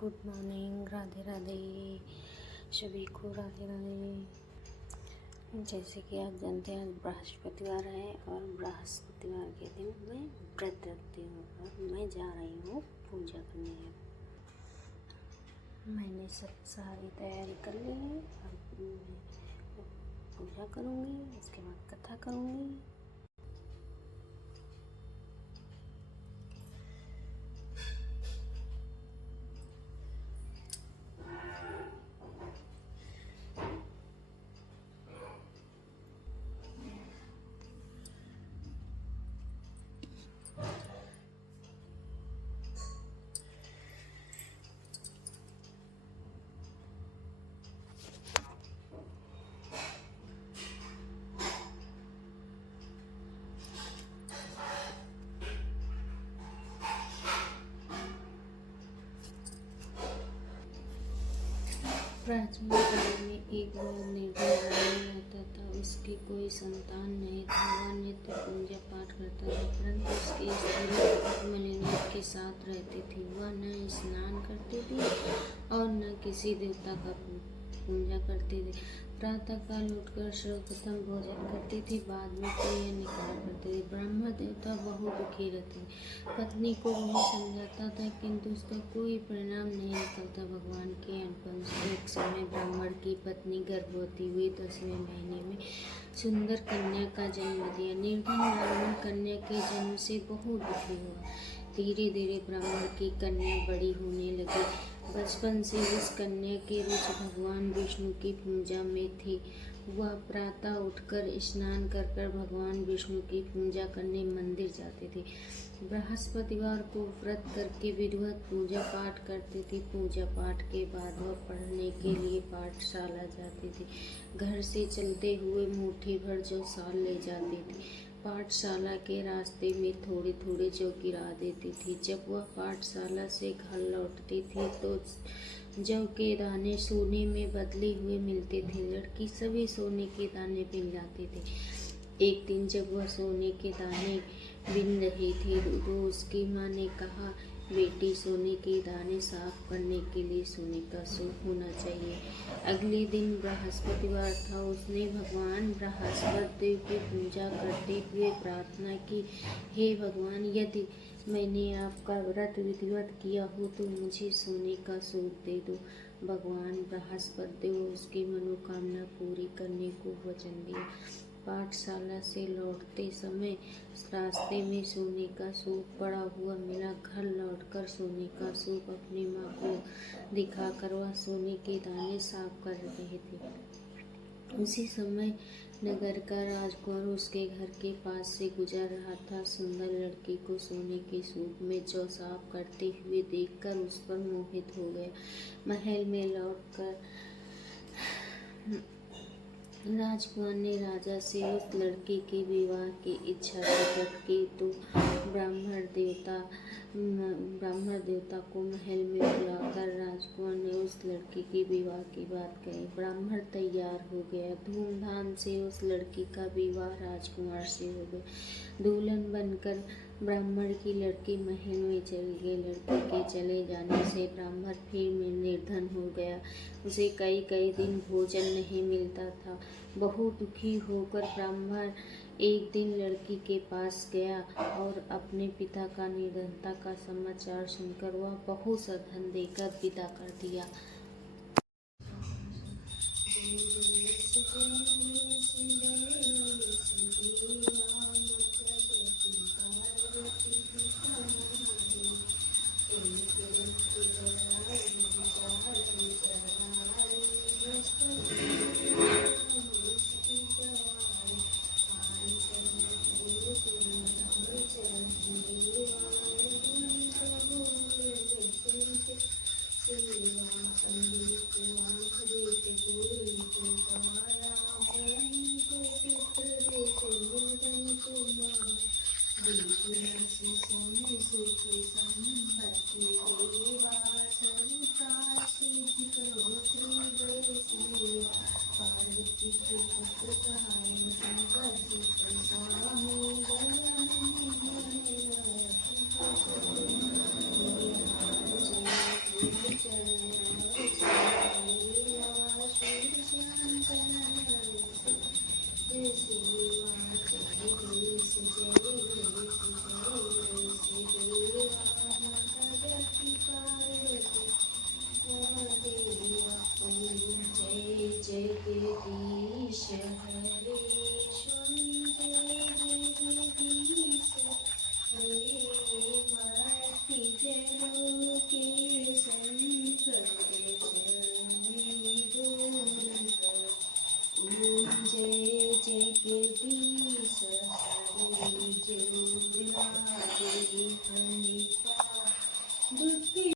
Good morning, Radhe Radhe. सभी को राधे राधे। जैसे कि आप जानते हैं, आज बृहस्पतिवार है और बृहस्पतिवार के दिन मैं व्रत रखती हूँ और मैं जा रही हूँ पूजा करने। मैंने सब सारी तैयारी कर ली है। अब मैं पूजा करूँगी, उसके बाद कथा करूँगी। प्राचीन काल में एक बार निर्धन ब्राह्मण रहता था। उसकी कोई संतान नहीं था। वह नित्य पूजा पाठ करता था, परंतु उसकी स्त्री बहुत मलिनता के साथ रहती थी। वह न स्नान करती थी और न किसी देवता का पूजा करती थी। प्रातः काल उठकर सर्वप्रथम भोजन करती थी, बाद में कोई निकाल करती थी। ब्रह्म देवता बहुत दुखी रहते। पत्नी को वह समझाता था, किंतु उसका कोई परिणाम नहीं निकलता। भगवान के अनुपम से एक समय ब्राह्मण की पत्नी गर्भवती हुई। 10वें महीने में सुंदर कन्या का जन्म दिया। निर्धन ब्राह्मण कन्या के जन्म से बहुत दुखी हुआ। धीरे धीरे ब्राह्मण की कन्या बड़ी होने लगी। बचपन से उस कन्या की रुचि भगवान विष्णु की पूजा में थी। वह प्रातः उठकर स्नान कर कर भगवान विष्णु की पूजा करने मंदिर जाती थी। बृहस्पतिवार को व्रत करके विधिवत पूजा पाठ करती थी। पूजा पाठ के बाद वह पढ़ने के लिए पाठशाला जाती थी। घर से चलते हुए मुट्ठी भर जौ साल ले जाती थी। पाठशाला के रास्ते में थोड़े थोड़े जौ गिरा देती थी। जब वह पाठशाला से घर लौटती थी तो जौ के दाने सोने में बदले हुए मिलते थे। लड़की सभी सोने के दाने बिन लाती थी। एक दिन जब वह सोने के दाने बिन रही थी तो उसकी माँ ने कहा, बेटी, सोने के दाने साफ करने के लिए सोने का सूप होना चाहिए। अगले दिन बृहस्पतिवार था। उसने भगवान बृहस्पति की पूजा करते हुए प्रार्थना की, हे भगवान, यदि मैंने आपका व्रत विधिवत किया हो तो मुझे सोने का सूप दे दो। भगवान बृहस्पति ने उसकी मनोकामना पूरी करने को वचन दिया। पाठशाला से लौटते समय रास्ते में सोने का सूप पड़ा हुआ मिला। घर लौटकर सोने का सूप अपनी माँ को दिखाकर वह सोने के दाने साफ कर रहे थे। उसी समय नगर का राजकुमार उसके घर के पास से गुजर रहा था। सुंदर लड़की को सोने के सूप में जौ साफ करते हुए देखकर उस पर मोहित हो गया। महल में लौटकर राजकुमार ने राजा से उस लड़की के विवाह की इच्छा प्रकट की तो ब्राह्मण देवता को महल में बुलाकर राजकुमार ने उस लड़की के विवाह की बात कही। ब्राह्मण तैयार हो गया। धूमधाम से उस लड़की का विवाह राजकुमार से हो गया। दुल्हन बनकर ब्राह्मण की लड़की महल में चली गई। लड़की के चले जाने से ब्राह्मण फिर निर्धन हो गया। उसे कई कई दिन भोजन नहीं मिलता था। बहुत दुखी होकर ब्राह्मण एक दिन लड़की के पास गया और अपने पिता का निर्धनता का समाचार सुनकर वह बहुत सा धन देकर विदा कर दिया। सकती